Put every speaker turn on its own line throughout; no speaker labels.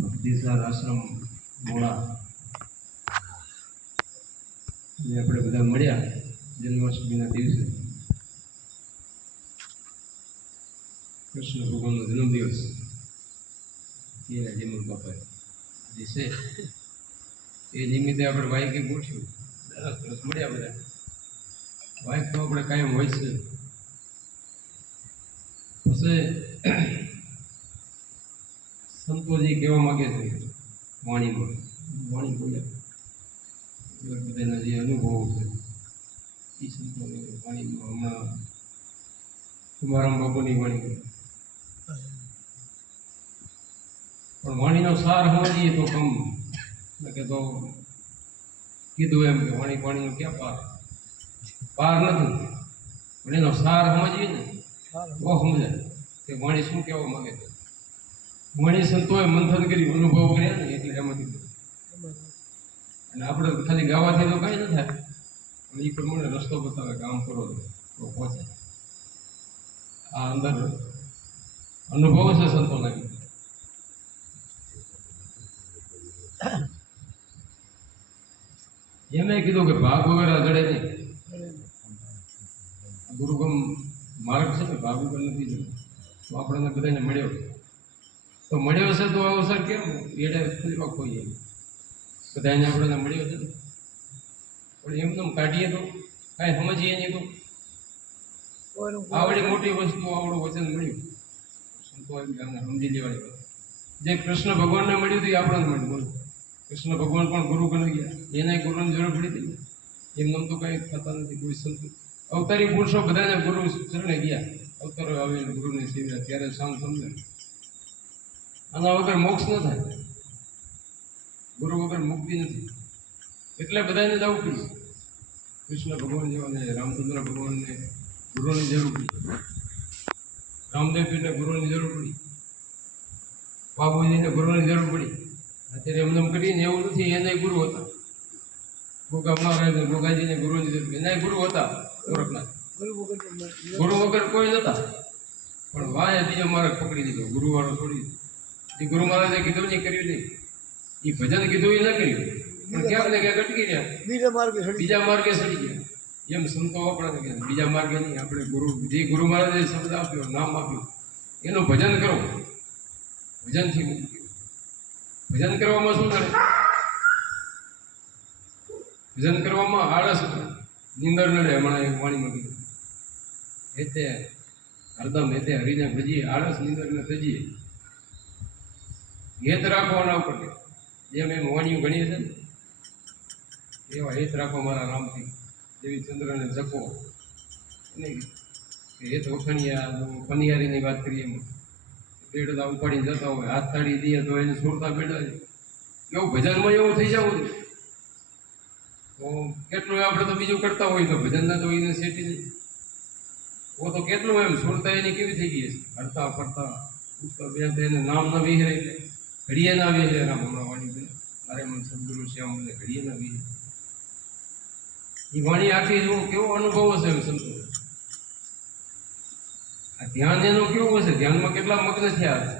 ભક્તિસાર આશ્રમ મોડા જે આપણે બધા મળ્યા જન્માષ્ટમીના દિવસે. કૃષ્ણ ભગવાનનો જન્મદિવસ એના જેમલ બાપાએ. આજે છે. એ નિમિત્તે આપણે વાયકે ગોઠ્યું દસ દિવસ મળ્યા બધા. વાયક તો આપણે કાયમ હોય છે. પછી સંતોજી કહેવા માગે છે, વાણીમાં. વાણી બોલ્યા બધાના જે અનુભવો છે, એ સંતોની વાણીમાં હમણાં કુમારામ બાપુની વાણી પણ વાણીનો સાર સમજીએ તો કમ. કે તો કીધું એમ કે વાણી પાણીનો ક્યાં પાર? પાર નથી. પણ એનો સાર સમજીએ ને બહુ સમજાય કે વાણી શું કહેવા માગે છે? વાણી સંતોએ મંથન કરી અનુભવ કર્યા ને એટલે એમાંથી અને આપણે ખાલી ગાવાથી તો કાંઈ ન થાય. પણ એ પ્રમાણે રસ્તો બતાવે કામ કરો તો પહોંચે. આ અંદર અનુભવ છે સંતોના. એને કીધું કે ભાગ વગેરે જડે નહીં. ગુરુગમ માર્ગ છે ને ભાગ પણ નથી જડે તો આપણને બધાને મળ્યો. તો મળ્યો છે તો અવસર કેમ? એડે ખુલ્લો ખોઈએ બધાને આપણને મળ્યો છે પણ એમનેમ કાઢીએ તો. કાંઈ સમજીએ નહીં તો. આવડી મોટી વસ્તુ આવડું વચન મળ્યું. સંતો સમજી લેવાની વાત. જે કૃષ્ણ ભગવાનને મળ્યું હતું એ આપણને મળ્યું. બોલો. કૃષ્ણ ભગવાન પણ ગુરુ બની ગયા. એને ગુરુની જરૂર પડી હતી. એમનેમ તો કંઈ થતા નથી કોઈ સંત. અવતારી પુરુષો બધાને ગુરુ ચરણે ગયા. અવતારો આવે ગુરુને સેવ્યા ત્યારે સામ સમજે. આના વગર મોક્ષ ન થાય. ગુરુ વગર મુક્તિ નથી. એટલે બધાને જવું પડ્યું કૃષ્ણ ભગવાન જેવાને રામચંદ્ર ભગવાનને ગુરુની જરૂર પડી. રામદેવજીને ગુરુની જરૂર પડી. બાબુજીને ગુરુની જરૂર પડી. અત્યારે એમને એમ કરીને એવું નથી એને ગુરુ હતા. ગોગા મહારાજને ગોગાજીને ગુરુની જરૂર એના ગુરુ હતા. ગોરખનાથ. ગુરુ વગર કોઈ નતા. પણ વાય બીજો માર્ગ પકડી લીધો ગુરુવાળો છોડી દીધો એ ગુરુ મહારાજે કીધું નહીં કર્યું નહીં. એ ભજન કીધું એ ન કર્યું. પણ ક્યાંક ને ક્યાંક અટકી રહ્યા.
બીજા માર્ગે
બીજા માર્ગે સડી ગયા. એમ સંતો આપણે કે બીજા માર્ગે નહીં આપણે ગુરુ જે ગુરુ મહારાજે શબ્દ આપ્યો નામ આપ્યું એનું ભજન કરો. ભજનથી મુક્તિ ભજન કરવામાં શું કરે ભજન કરવામાં આળસ. નીંદર નડે હમણાં એક વાણીમાં કીધું. એતે હરદમ હેતે હરીને ભજીએ, આળસ નિંદરને ને તજીએ હેત રાખો આના ઉપર જેમ એમ વાણીઓ ગણીએ છે ને, એવા હેત રાખો મારા રામથી, દેવી ચંદ્રને જપો. નહીં હેત વખણિયા પનિયારીની વાત કરીએ એમ. બેડલા ઉપાડીને જતા હોય હાથ તાળી દઈએ તો એને છોડતા બેડા એવું ભજનમાં એવું થઈ જવું તો કેટલું આપણે તો બીજું કરતા હોય તો ભજનના તો એને સેટી ઓ તો કેટલું એમ છોડતા એની કેવી થઈ ગઈ છે હરતા ફરતા ઉઠતા બે તો એને નામ ના વિહરે. એટલે ઘડીએ ના વિહરે રામ વાણી બેન. મારે મને સદગુરુ શ્યામ મને ઘડીએ ના વિહરે. એ વાણી આખી જો કેવો અનુભવ હશે એમ સંતો આ ધ્યાન એનું કેવું હશે? ધ્યાનમાં કેટલા મગ્ન થયા હશે?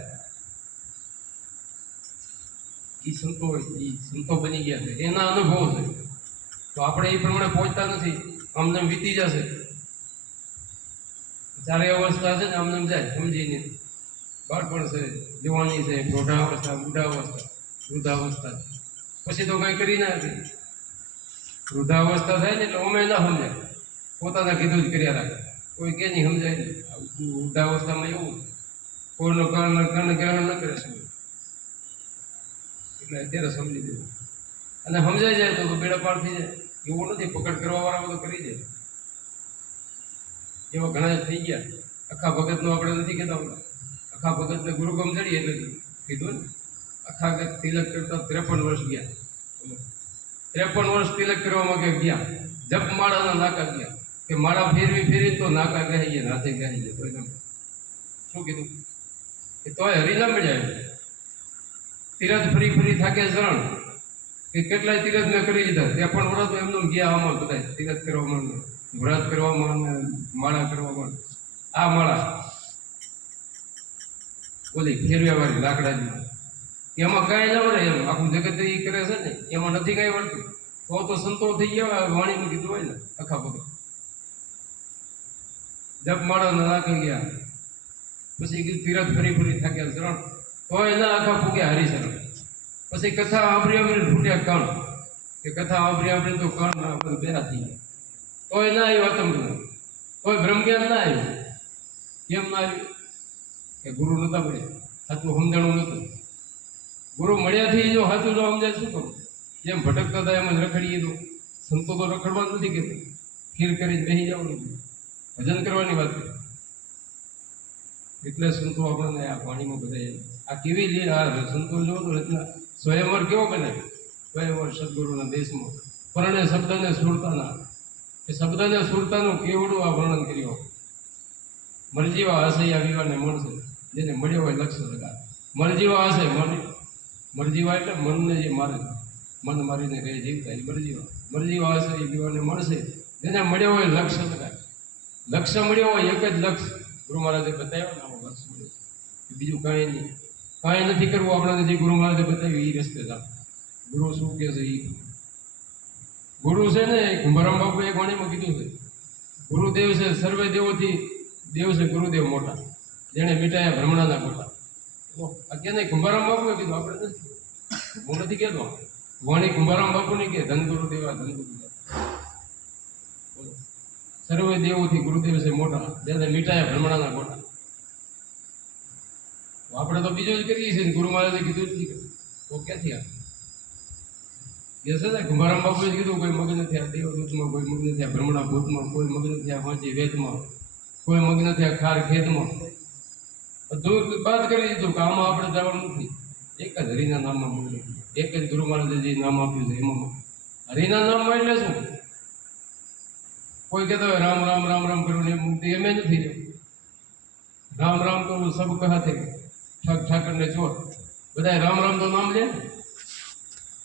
એ સંતો એ સંતો બની ગયા છે. એના અનુભવ છે. તો આપણે એ પ્રમાણે પહોંચતા નથી. આમને વીતી જશે. ચારે અવસ્થા છે ને આમને જાય, સમજીને. બાળપણ છે જવાની છે બૃઢા અવસ્થા વૃદ્ધાવસ્થા. પછી તો કંઈ કરી ના શકે. વૃદ્ધાવસ્થા થાય ને એટલે અમે ના સમજાય. પોતાના કીધું જ કર્યા રાખે. કોઈ કે નહીં, સમજાય નહીં. વૃદ્ધાવસ્થામાં એવું કોઈનો કારણ, કર્ણ ગ્રહણ ન કરે સમજ. એટલે અત્યારે સમજી દેવું અને સમજાઈ જાય તો બેડા પાર થઈ જાય. એવું નથી પકડ કરવા વાળા બધું કરી દે. એવા ઘણા થઈ ગયા. આખા ભગતનું આપણે નથી કહેતા અખા ભગતને ગુરુગમ ચડી એટલે કીધું ને ભગત તિલક કરતા ત્રેપન વર્ષ ગયા. ત્રેપન વર્ષ તિલક કરવામાં કે ગયા. જપ માળાના નાકા ગયા. કે માળા ફેરવી ફેરવી તો નાકા ગાઈ ગયા નાથે ગાઈ ગયા શું કીધું? કે તોય હરી ન મળ્યા તીરથ ફરી ફરી થાકે શરણ. કે કેટલાય તીરથ ને કરી દીધા. ત્યાં પણ વ્રત એમનું ગયા આમાં બધા તીરથ કરવામાં વ્રત કરવામાં માળા કરવામાં આ માળા, ઓલી ફેરવ્યા વાળી લાકડાની. એમાં કાંઈ ના વળે એમ. આખું જગત એ કરે છે ને, એમાં નથી કાંઈ વળતું તો તો સંતો થઈ ગયા વાણીનું કીધું હોય ને, આખા પગ. જપ માળો ના કરી ગયા. પછી તીરથ ફરી ફરી થાક્યા શરણ. તો એના આખા ફૂગ્યા હરિશરણ પછી કથા આંબરી આંબરી ફૂટ્યા કણ. કે કથા આંબરી આંબરી તો કણ આપણે થઈ ગયા. તો ના આવ્યું આતમ કોઈ બ્રહ્મજ્ઞાન ના આવ્યું. કેમ ના આવ્યું? કે ગુરુ નતા મળ્યા. સાચું સમજાણું નતું ગુરુ મળ્યાથી જો સાચું જો સમજાય શું કરું? જેમ ભટકતા હતા એમ જ રખડીએ તો. સંતો તો રખડવાનું નથી કહેતું. સ્થિર કરીને બેસી જવાનું. ભજન કરવાની વાત કરી એટલે સંતો આપણને આ પાણીમાં બધા આ કેવી લી આ સંતો જો રચના સ્વયંવર કેવો બને? સ્વયંવર સદગુરુના દેશમાં. પરણે શબ્દને સુરતાના. એ શબ્દને સુરતાનું કેવડું આ વર્ણન કર્યું? મરજીવા હસૈયા વિવાને મળશે. જેને મળ્યો હોય લક્ષ્ય લગા મરજીવા હશે મન મરજીવા એટલે મનને જે મારે. મન મારીને કઈ જીવતા એ મરજીવા. મરજીવા હશે એ વિવાને મળશે. જેને મળ્યો હોય લક્ષ્ય લગા લક્ષ્ય મળ્યો હોય એક જ લક્ષ્ય ગુરુ મહારાજે બતાવ્યો ને આવો લક્ષ્ય મળ્યો. બીજું કાંઈ નહીં. કાંઈ નથી કરવું આપણાને જે ગુરુ મહારાજે બતાવ્યું એ રસ્તે જાઓ ગુરુ શું કહે છે એ ગુરુ છે ને કુંભારામ બાપુ એક વાણીમાં કીધું છે. ગુરુદેવ છે, સર્વે દેવોથી દેવ છે, ગુરુદેવ મોટા. જેણે મીટાયા ભ્રમણાના કે નહીં કુંભારામ બાપુએ કીધું? આપણે નથી હું નથી કહેતો. વાણી કુંભારામ બાપુને કે, ધન ગુરુદેવા ધન ગુરુદેવ સર્વે દેવોથી ગુરુદેવ છે મોટા. જેને મીટાયા ભ્રમણાના તો આપણે તો બીજું જ કરીએ છીએ ગુરુ મહારાજે કીધું જ તો ક્યાંથી આવે? ને કુંભારામ બાપુએ કીધું, કોઈ મગ્ન થયા આ દેવદૂતમાં, કોઈ મગ્ન થયા ભ્રમણા ભૂતમાં, કોઈ મગ્ન થયા વાંચી વેદમાં, કોઈ મગ્ન થયા ખાર ખેતમાં. બધું બાદ કરી દીધું કે આમાં આપણે જવાનું નથી. એક જ હરિના નામમાં મગ્ન એક જ ગુરુ મહારાજે જે નામ આપ્યું છે, એમાં હરિના નામમાં એટલે શું? કોઈ કહેતો હોય, રામ રામ રામ રામ કરવું એ મુક્તિ, એમ નથી રહેવું. રામ રામ કરવું સબ કહાતે ઠગ ઠાકર ને ચોર બધા રામ રામ તો નામ લે ને.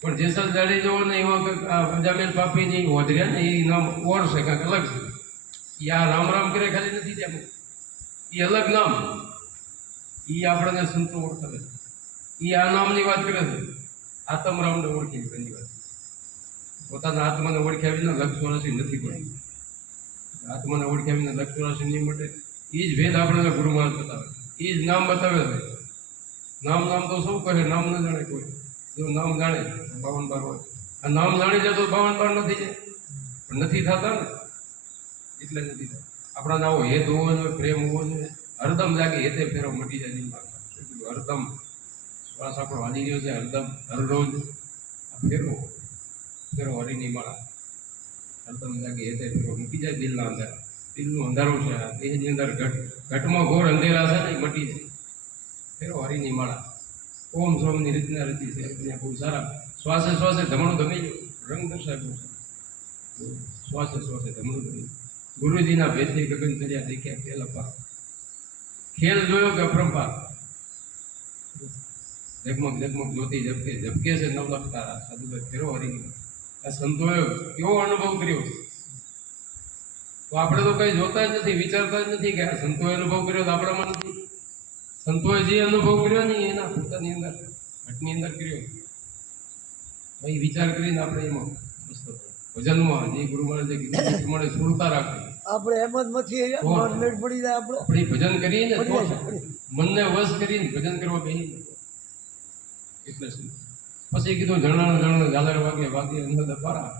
પણ જેસલ જાડી જવો ને એવા કંઈક આ પંજાબેલ પાપી ની હોદર્યા ને એ નામ ઓર છે, કાંઈક અલગ છે. ઈ આ રામ રામ કરે ખાલી નથી ત્યાં એ અલગ નામ. એ આપણને સંતો ઓળખાવે છે. એ આ નામની વાત કરે છે. આત્મ રામને ઓળખી પહેલી વાત. પોતાના આત્માને ઓળખ્યા વિના લક્ષ નથી પડતી આત્માને ઓળખ્યા વિના લક્ષ નહીં મળે એ જ ભેદ આપણને ગુરુ મહારાજ બતાવે એ જ નામ બતાવે છે. નામ નામ તો શું કહે? નામ ન જાણે કોઈ. જો નામ જાણે, બાવન બાર હોય. આ નામ જાણી જાય તો બાવન બાર નથી જાય પણ નથી થતા ને. એટલે નથી થતા. આપણા આવો હેત હોવો જોઈએ, પ્રેમ હોવો જોઈએ. હરદમ જાગે, હેતે ફેરો મટી જાય નહીં? હરદમ શ્વાસ આપણો હાલી ગયો છે, હરદમ, હરરોજ ફેરવો ફેરો હરીની માળા. હરદમ જાગે, હેતે ફેરો મૂકી જાય દિલના અંધારા. દિલનું અંધારું છે દેહની અંદર ઘટ, ઘટમાં ઘોર અંધેરા છે ને મટી જાય. ફેરો હરીની માળા. ઓમ સોમની રીતના રચી છે. અહીંયા બહુ સારા શ્વાસે શ્વાસે ધમણું ધમી ગયું. રંગ દર્શાવ્યું છે. શ્વાસે શ્વાસે ધમણું ધમી ગુરુજીના ભેદની ગગન કર્યા દેખ્યા ખેલ અપાર ખેલ જોયો કે અપરંપાર ઝગમગ ઝગમગ જ્યોતિ ઝબકે ઝબકે છે નવલખ તારા. સાધુભાઈ ફેરો હરી આ સંતોએ કેવો અનુભવ કર્યો? તો આપણે તો કઈ જોતા જ નથી, વિચારતા જ નથી કે આ સંતોએ અનુભવ કર્યો તો આપણામાં નથી. સંતોએ જે અનુભવ કર્યો ને એના પોતાની અંદર? ઘટની અંદર કર્યો. એ વિચાર કરીને આપણે એમાં ભજનમાં જે ગુરુ મહારાજે કીધું પ્રમાણે સુરતા રાખવી
આપણે એમ જ નથી. પડી જાય આપણે.
આપણે ભજન કરીએ ને તો. મનને વશ કરીને ભજન કરવા બેહી એટલે શું? પછી કીધું જણાણ જણાણ ઝાલર વાગે વાગે અંદર પારા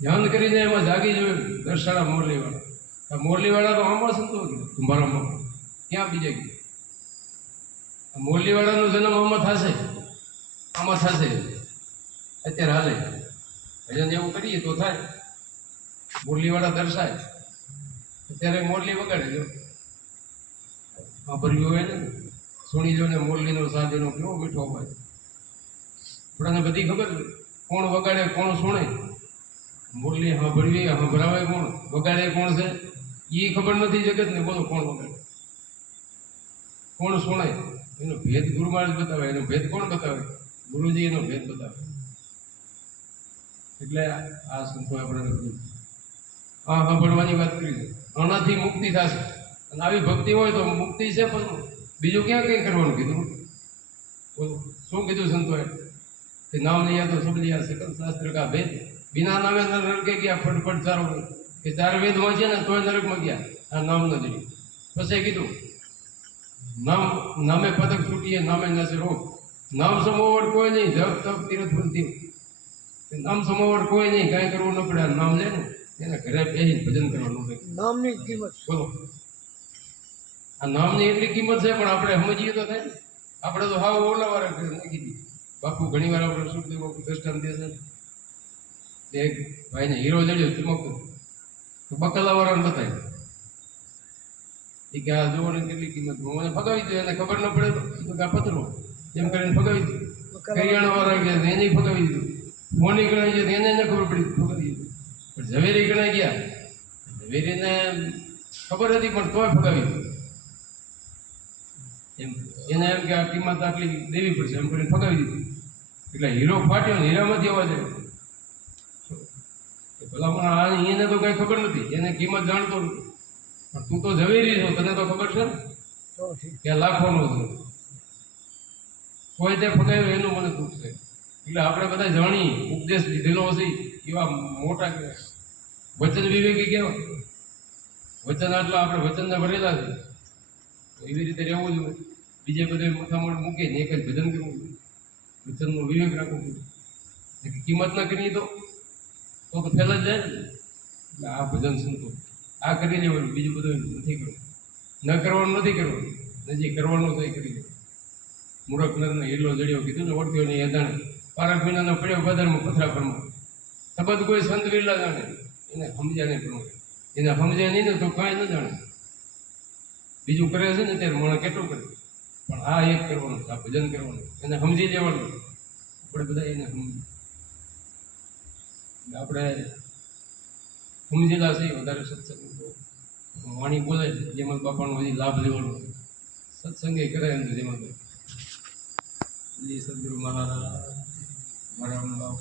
ધ્યાન કરીને એમાં જાગી જોયું દર્શાળા મોરલીવાળા. મોરલીવાળા તો આમાં સંતો કીધું કુંભારામાં. ક્યાં બીજે આ મોરલીવાળાનો જન્મ આમાં થશે? આમાં થશે. અત્યારે હાલે. ભજન એવું કરીએ તો થાય. મોરલીવાળા દર્શાય. અત્યારે મોરલી વગાડે જો. ભર્યું હોય ને. સુણી જો ને મોરલીનો સાદ એનો કેવો મીઠો હોય. આપણને બધી ખબર કોણ વગાડે, કોણ સુણે? મુરલી સાંભળવી સાંભળાવે કોણ? વગાડે કોણ છે? એ ખબર નથી જગતને બોલો કોણ વગાડે. કોણ સુણે? એનો ભેદ ગુરુ મહારાજ બતાવે, એનો ભેદ કોણ બતાવે? ગુરુજી એનો ભેદ બતાવે. એટલે આ સંતો આપણે બધું આ સાંભળવાની વાત કરી છે. આનાથી મુક્તિ થશે. અને આવી ભક્તિ હોય તો મુક્તિ છે પણ બીજું ક્યાં કંઈ કરવાનું કીધું? શું કીધું સંતોએ? કે નામ નહીં તો સબ લિયા સકલ શાસ્ત્ર કા ભેદ? બિના નામે નરકે ગયા, ફટફટ ચારો કે ચાર વેદ વાંચે ને તોય નરકમાં ગયા. આ નામ ન જોયું પછી કીધું નામ નામે પદક છૂટીએ નામે નાશે રોગ. નામ સમોવડ કોઈ નહીં જપ તપ તીરથ વૃદ્ધિ નામ સમોવડ કોઈ નહીં કાંઈ કરવું ન પડે. નામ લે ને એને ઘરે બેસી ભજન કરવાનું
નામની કિંમત.
બોલો. આ નામની એટલી કિંમત છે પણ આપણે સમજીએ તો થાય આપણે તો હાવ ઓલા વાળા કરી નાખી દીધી. બાપુ ઘણી વાર આપણે શું બાપુ દ્રષ્ટાંત દે છે એક ભાઈને હીરો જડ્યો ચમકતો. તો બકલા વાળાને બતાય એ કે આ જોવો કેટલી કિંમત મને ફગાવી દો એને ખબર ન પડે તો કે આ પથરો એમ કરીને ફગાવી દીધું કરિયાણા વાળા ગયા એને ફગાવી દીધું મોની ગણાઈ ગયા એને ન ખબર પડી ફગાવી દીધું પણ ઝવેરી ગણાઈ ગયા ઝવેરીને ખબર હતી પણ તોય ફગાવી દીધું એમ એને એમ કે આ કિંમત આટલી દેવી પડશે એમ કરીને ફગાવી દીધું. એટલે હીરો ફાટ્યો ને હીરામાંથી અવાજ આવ્યો. ભલા ભલામણ આ એને તો કઈ ખબર નથી એને કિંમત જાણતો નથી. પણ તું તો ઝવેરી છો તને તો ખબર છે? ને. કે લાખોનો હતો. કોઈ તે ફગાવ્યો એનું મને દુઃખ છે. એટલે આપણે બધા જાણી ઉપદેશ લીધેલો હશે એવા મોટા. વચન વિવેકી કેવા? વચન આટલા આપણે વચનને ભરેલા છે. તો એવી રીતે રહેવું જોઈએ. બીજે બધે મથામણ મૂકે ને એક જ ભજન કરવું જોઈએ. વચનનો વિવેક રાખવો જોઈએ. કિંમત ના કરીએ તો? તો ફેલ જ જાય ને. આ ભજન સંતો આ કરી લેવાનું બીજું બધું નથી કરવું. ન કરવાનું નથી કરવાનું નજી કરવાનું તો એ કરી દેવું મૂરખ નરનો હિરલો જડ્યો કીધું ને ઓળખ્યો નહીં અદાણે પારક મહિનાનો પડ્યો બદરમાં પથરા શબ્દ કોઈ સંત લીલા જાણે. એને સમજ્યા નહીં પ્રમાણે. એને સમજ્યા નહીં ને તો કાંઈ ન જાણે. બીજું કરે છે ને ત્યારે મણ કેટલું કરે? પણ આ એક કરવાનું આ ભજન કરવાનું એને સમજી લેવાનું આપણે બધા એને સમજી આપણે સમજેલા છે વધારે સત્સંગ તો વાણી બોલે જેમાં બાપાનો હજી લાભ લેવાનો. સત્સંગે કરે એમ તો જેમાં સદગુરુ મહારાજ મારા મહારાજ.